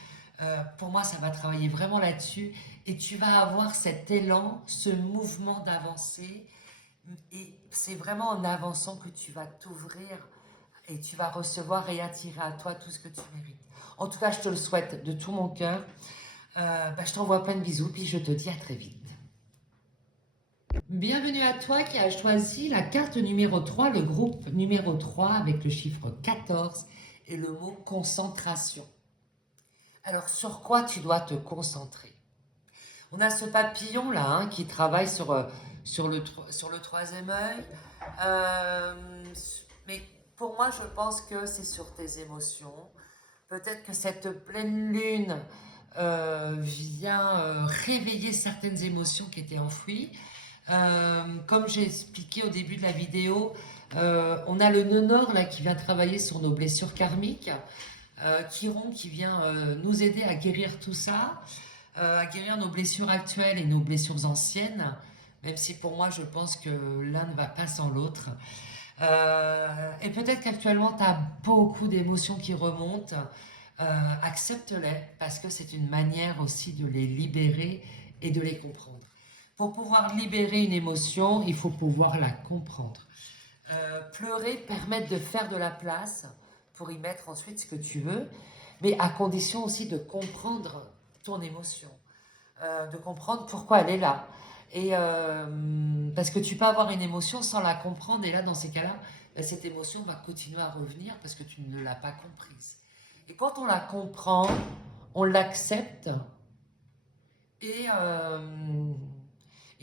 Pour moi, ça va travailler vraiment là-dessus et tu vas avoir cet élan, ce mouvement d'avancer et c'est vraiment en avançant que tu vas t'ouvrir et tu vas recevoir et attirer à toi tout ce que tu mérites. En tout cas, je te le souhaite de tout mon cœur. Je t'envoie plein de bisous puis je te dis à très vite. Bienvenue à toi qui as choisi la carte numéro 3, le groupe numéro 3 avec le chiffre 14 et le mot concentration. Alors sur quoi tu dois te concentrer? On a ce papillon là qui travaille sur le troisième œil. Mais pour moi je pense que c'est sur tes émotions. Peut-être que cette pleine lune vient réveiller certaines émotions qui étaient enfouies. Comme j'ai expliqué au début de la vidéo, on a le nœud nord là qui vient travailler sur nos blessures karmiques, Chiron qui vient nous aider à guérir tout ça, à guérir nos blessures actuelles et nos blessures anciennes, même si pour moi je pense que l'un ne va pas sans l'autre. Et peut-être qu'actuellement tu as beaucoup d'émotions qui remontent, accepte-les parce que c'est une manière aussi de les libérer et de les comprendre. Pour pouvoir libérer une émotion, il faut pouvoir la comprendre. Pleurer permet de faire de la place pour y mettre ensuite ce que tu veux, mais à condition aussi de comprendre ton émotion, de comprendre pourquoi elle est là. Et parce que tu peux avoir une émotion sans la comprendre, et là, dans ces cas-là, cette émotion va continuer à revenir parce que tu ne l'as pas comprise. Et quand on la comprend, on l'accepte et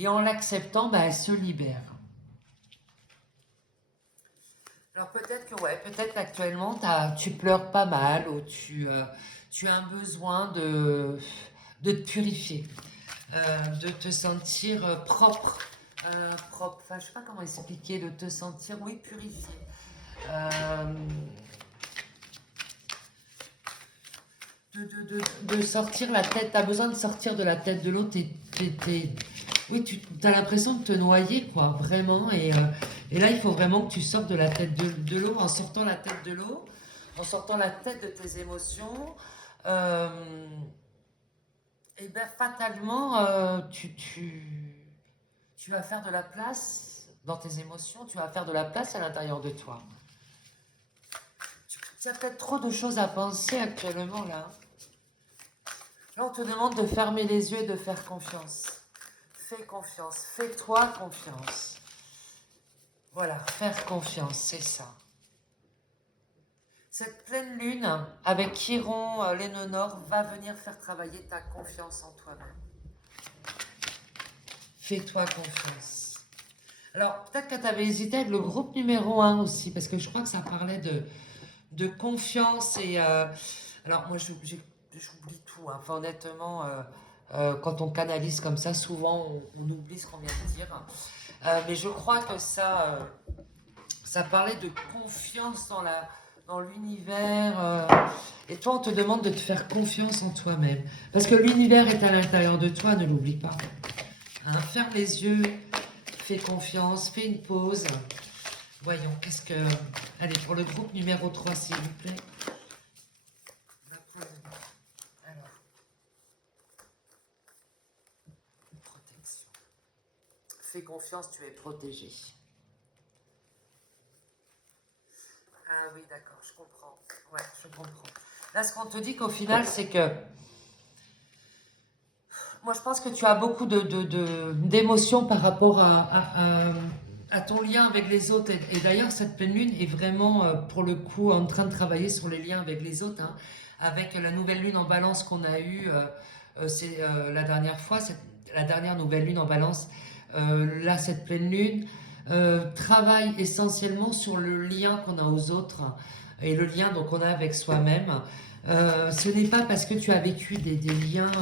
en l'acceptant, elle se libère. Alors peut-être que peut-être actuellement tu pleures pas mal ou tu as un besoin de te purifier, de te sentir propre, enfin je sais pas comment expliquer, de te sentir purifié. De sortir la tête, tu as besoin de sortir de la tête de l'autre, oui, tu as l'impression de te noyer, quoi, vraiment. Et là, il faut vraiment que tu sortes de la tête de l'eau, en sortant la tête de l'eau, en sortant la tête de tes émotions. Et bien, fatalement, tu vas faire de la place dans tes émotions, tu vas faire de la place à l'intérieur de toi. Tu as peut-être trop de choses à penser actuellement, là. Là, on te demande de fermer les yeux et de faire confiance. Fais confiance, fais-toi confiance. Voilà, faire confiance, c'est ça. Cette pleine lune, avec Chiron, les nœuds nord, va venir faire travailler ta confiance en toi-même. Fais-toi confiance. Alors, peut-être que tu avais hésité avec le groupe numéro 1 aussi, parce que je crois que ça parlait de confiance et... alors, moi, j'oublie tout. tout, hein. Enfin, honnêtement, quand on canalise comme ça, souvent on oublie ce qu'on vient de dire. Mais je crois que ça parlait de confiance dans l'univers. Et toi, on te demande de te faire confiance en toi-même. Parce que l'univers est à l'intérieur de toi, ne l'oublie pas. Hein, ferme les yeux, fais confiance, fais une pause. Voyons, qu'est-ce que... Allez, pour le groupe numéro 3, s'il vous plaît. Alors, protection. Fais confiance, tu es protégé. Ah oui, d'accord, je comprends. Ouais, je comprends. Là, ce qu'on te dit qu'au final, c'est que... Moi, je pense que tu as beaucoup d'émotions par rapport à ton lien avec les autres. Et d'ailleurs, cette pleine lune est vraiment, pour le coup, en train de travailler sur les liens avec les autres. Hein. Avec la nouvelle lune en balance qu'on a eue, c'est la dernière fois, la dernière nouvelle lune en balance. Là, cette pleine lune travaille essentiellement sur le lien qu'on a aux autres et le lien donc qu'on a avec soi-même. Ce n'est pas parce que tu as vécu des liens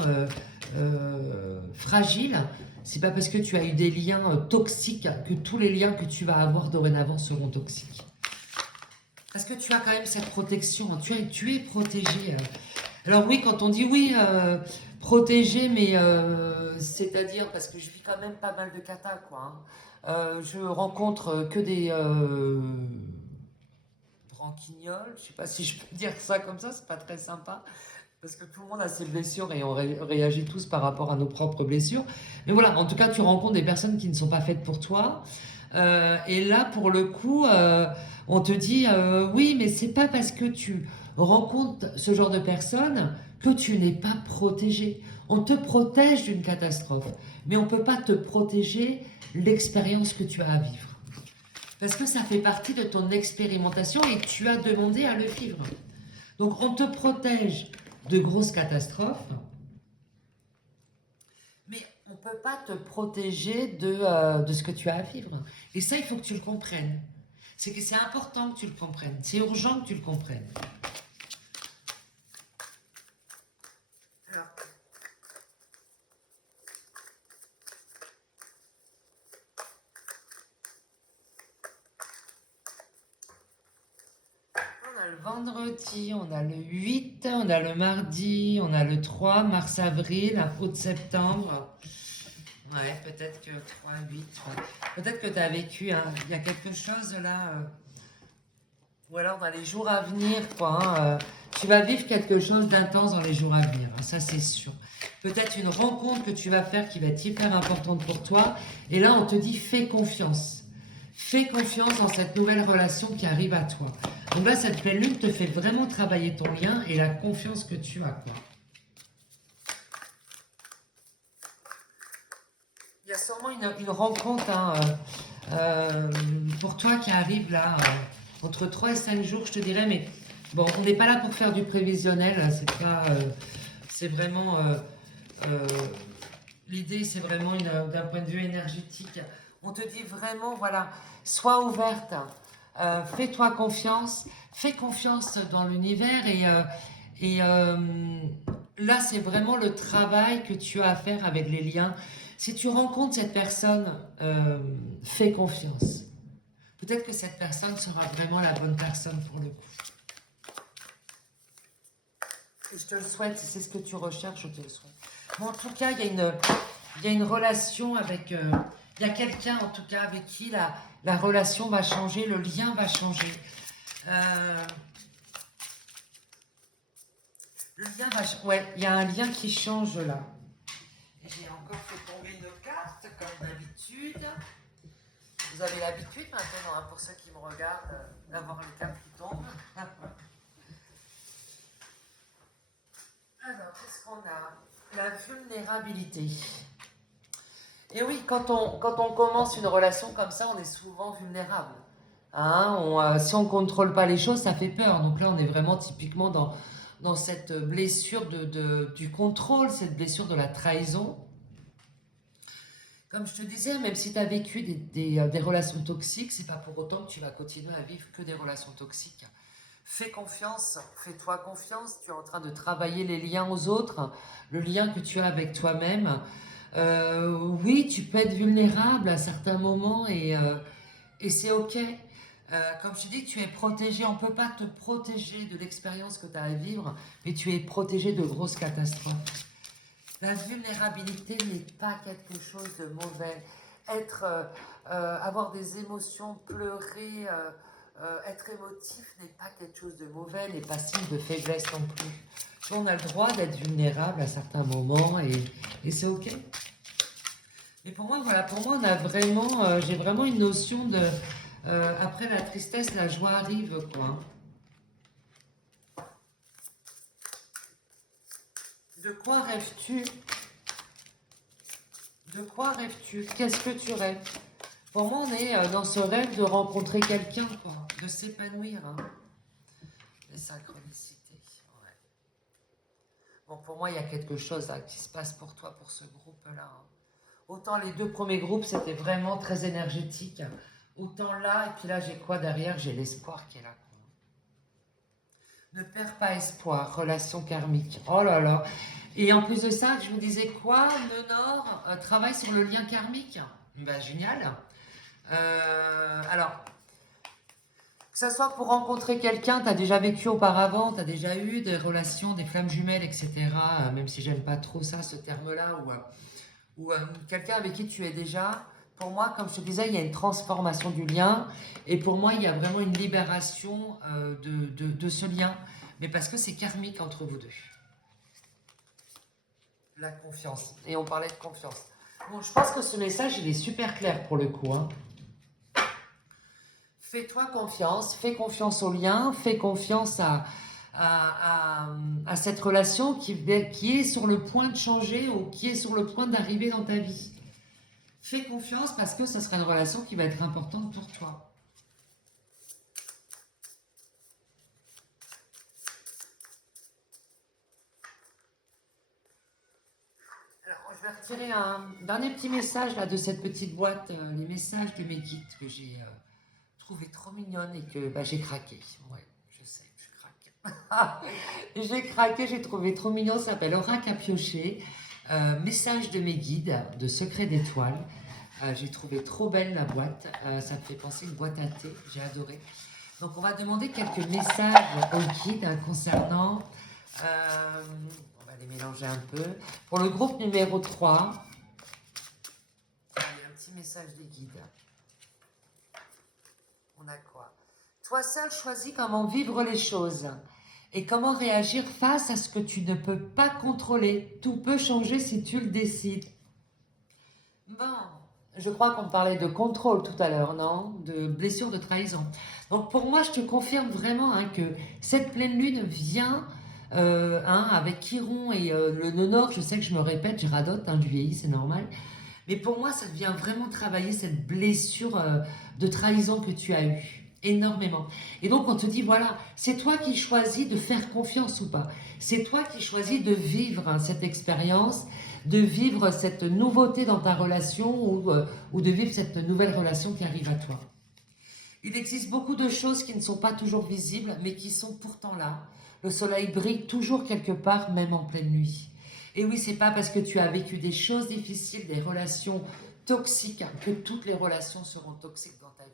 fragiles, c'est pas parce que tu as eu des liens toxiques que tous les liens que tu vas avoir dorénavant seront toxiques. Parce que tu as quand même cette protection, hein. Tu es protégé. Alors oui, quand on dit oui, protégé, mais c'est-à-dire parce que je vis quand même pas mal de kata, quoi. Hein. Je rencontre que des branquignoles, je sais pas si je peux dire ça comme ça, c'est pas très sympa. Parce que tout le monde a ses blessures et on réagit tous par rapport à nos propres blessures. Mais voilà, en tout cas, tu rencontres des personnes qui ne sont pas faites pour toi. Et là, pour le coup, on te dit oui, mais c'est pas parce que tu rencontres ce genre de personnes que tu n'es pas protégé. On te protège d'une catastrophe, mais on ne peut pas te protéger l'expérience que tu as à vivre. Parce que ça fait partie de ton expérimentation et tu as demandé à le vivre. Donc on te protège de grosses catastrophes, mais on ne peut pas te protéger de ce que tu as à vivre. Et ça, il faut que tu le comprennes. C'est que c'est important que tu le comprennes. C'est urgent que tu le comprennes. Alors, on a le vendredi, on a le 8, on a le mardi, on a le 3, mars-avril, août-septembre. Ouais, peut-être que 3, 8, 3. Peut-être que tu as vécu, hein, il y a quelque chose là, ou alors dans les jours à venir, quoi. Hein, tu vas vivre quelque chose d'intense dans les jours à venir, hein, ça c'est sûr. Peut-être une rencontre que tu vas faire qui va être hyper importante pour toi. Et là, on te dit fais confiance. Fais confiance dans cette nouvelle relation qui arrive à toi. Donc là, cette pleine lune te fait vraiment travailler ton lien et la confiance que tu as, quoi. Il y a sûrement une rencontre hein, pour toi qui arrive là, entre 3 et 5 jours, je te dirais, mais bon, on n'est pas là pour faire du prévisionnel, c'est pas, c'est vraiment, euh, l'idée c'est vraiment d'un point de vue énergétique. On te dit vraiment, voilà, sois ouverte, fais-toi confiance, fais confiance dans l'univers et là c'est vraiment le travail que tu as à faire avec les liens. Si tu rencontres cette personne, fais confiance. Peut-être que cette personne sera vraiment la bonne personne pour le coup. Et je te le souhaite, si c'est ce que tu recherches, je te le souhaite. Bon, en tout cas, il y a une relation avec... il y a quelqu'un, en tout cas, avec qui la relation va changer, le lien va changer. Le lien va... Ouais, il y a un lien qui change là. Et j'ai encore fait tomber une carte, comme d'habitude. Vous avez l'habitude maintenant, hein, pour ceux qui me regardent, d'avoir les cartes qui tombent. Alors, qu'est-ce qu'on a? La vulnérabilité. Et oui, quand on commence une relation comme ça, on est souvent vulnérable. Hein, si on ne contrôle pas les choses, ça fait peur. Donc là, on est vraiment typiquement dans cette blessure du contrôle, cette blessure de la trahison. Comme je te disais, même si tu as vécu des relations toxiques, c'est pas pour autant que tu vas continuer à vivre que des relations toxiques. Fais confiance, fais-toi confiance, tu es en train de travailler les liens aux autres, le lien que tu as avec toi-même. Oui, tu peux être vulnérable à certains moments et c'est ok. Comme je te dis, tu es protégé, on ne peut pas te protéger de l'expérience que tu as à vivre, mais tu es protégé de grosses catastrophes. La vulnérabilité n'est pas quelque chose de mauvais. Avoir des émotions, pleurer, être émotif n'est pas quelque chose de mauvais, n'est pas signe de faiblesse non plus. On a le droit d'être vulnérable à certains moments et c'est ok. Et pour moi, voilà, pour moi, on a vraiment, j'ai vraiment une notion de, après la tristesse, la joie arrive, quoi. De quoi rêves-tu? De quoi rêves-tu? Qu'est-ce que tu rêves? Pour moi, on est dans ce rêve de rencontrer quelqu'un, quoi, de s'épanouir. Hein. Les synchronicités. Ouais. Bon, pour moi, il y a quelque chose hein, qui se passe pour toi, pour ce groupe-là. Hein. Autant les 2 premiers groupes, c'était vraiment très énergétique. Autant là, et puis là, j'ai quoi derrière? J'ai l'espoir qui est là. Ne perds pas espoir, relation karmique. Oh là là. Et en plus de ça, je vous disais quoi? Nonor travaille sur le lien karmique. Ben, génial. Alors, que ça soit pour rencontrer quelqu'un, tu as déjà vécu auparavant, tu as déjà eu des relations, des flammes jumelles, etc. Même si j'aime pas trop ça, ce terme-là, ou quelqu'un avec qui tu es déjà. Pour moi, comme je te disais, il y a une transformation du lien. Et pour moi, il y a vraiment une libération de ce lien. Mais parce que c'est karmique entre vous deux. La confiance. Et on parlait de confiance. Bon, je pense que ce message, il est super clair pour le coup. Hein. Fais-toi confiance, fais confiance au lien, fais confiance à cette relation qui est sur le point de changer ou qui est sur le point d'arriver dans ta vie. Fais confiance parce que ça sera une relation qui va être importante pour toi. Alors, je vais retirer un dernier petit message là, de cette petite boîte, les messages de mes guides que j'ai trouvé trop mignonne et que bah, j'ai craqué. Ouais, je sais, je craque. J'ai craqué, j'ai trouvé trop mignon. Ça s'appelle Aura Capioché. Message de mes guides de Secret d'étoiles. J'ai trouvé trop belle la boîte. Ça me fait penser à une boîte à thé. J'ai adoré. Donc, on va demander quelques messages aux guides hein, concernant. On va les mélanger un peu. Pour le groupe numéro 3, il y a un petit message des guides. On a quoi? Toi seul choisis comment vivre les choses et comment réagir face à ce que tu ne peux pas contrôler. Tout peut changer si tu le décides. Bon, je crois qu'on parlait de contrôle tout à l'heure, non? De blessure, de trahison. Donc pour moi, je te confirme vraiment hein, que cette pleine lune vient hein, avec Chiron et le nord. Je sais que je me répète, je radote, hein, je vieillis, c'est normal. Mais pour moi, ça vient vraiment travailler cette blessure de trahison que tu as eue. Énormément. Et donc, on te dit, voilà, c'est toi qui choisis de faire confiance ou pas. C'est toi qui choisis de vivre hein, cette expérience, de vivre cette nouveauté dans ta relation ou de vivre cette nouvelle relation qui arrive à toi. Il existe beaucoup de choses qui ne sont pas toujours visibles, mais qui sont pourtant là. Le soleil brille toujours quelque part, même en pleine nuit. Et oui, c'est pas parce que tu as vécu des choses difficiles, des relations toxiques, que toutes les relations seront toxiques dans ta vie.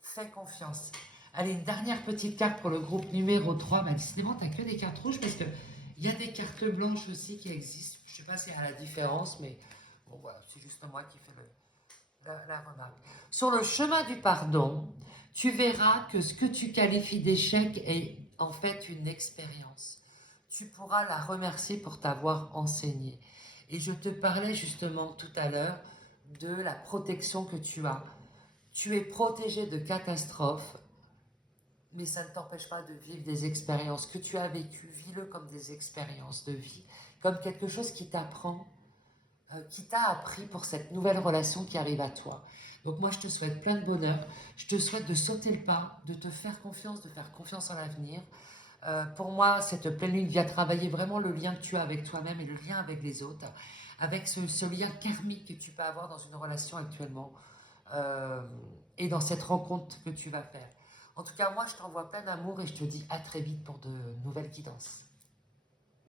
Fais confiance. Allez, une dernière petite carte pour le groupe numéro 3. Bah, décidément, tu n'as que des cartes rouges parce qu'il y a des cartes blanches aussi qui existent. Je ne sais pas si à la différence, mais bon, voilà, c'est juste moi qui fais la remarque. Sur le chemin du pardon, tu verras que ce que tu qualifies d'échec est en fait une expérience. Tu pourras la remercier pour t'avoir enseigné. Et je te parlais justement tout à l'heure de la protection que tu as. Tu es protégé de catastrophes, mais ça ne t'empêche pas de vivre des expériences que tu as vécues. Vis-le comme des expériences de vie, comme quelque chose qui t'apprend, qui t'a appris pour cette nouvelle relation qui arrive à toi. Donc moi, je te souhaite plein de bonheur. Je te souhaite de sauter le pas, de te faire confiance, de faire confiance en l'avenir. Pour moi, cette pleine lune vient travailler vraiment le lien que tu as avec toi-même et le lien avec les autres, avec ce lien karmique que tu peux avoir dans une relation actuellement et dans cette rencontre que tu vas faire. En tout cas, moi, je t'envoie plein d'amour et je te dis à très vite pour de nouvelles guidances.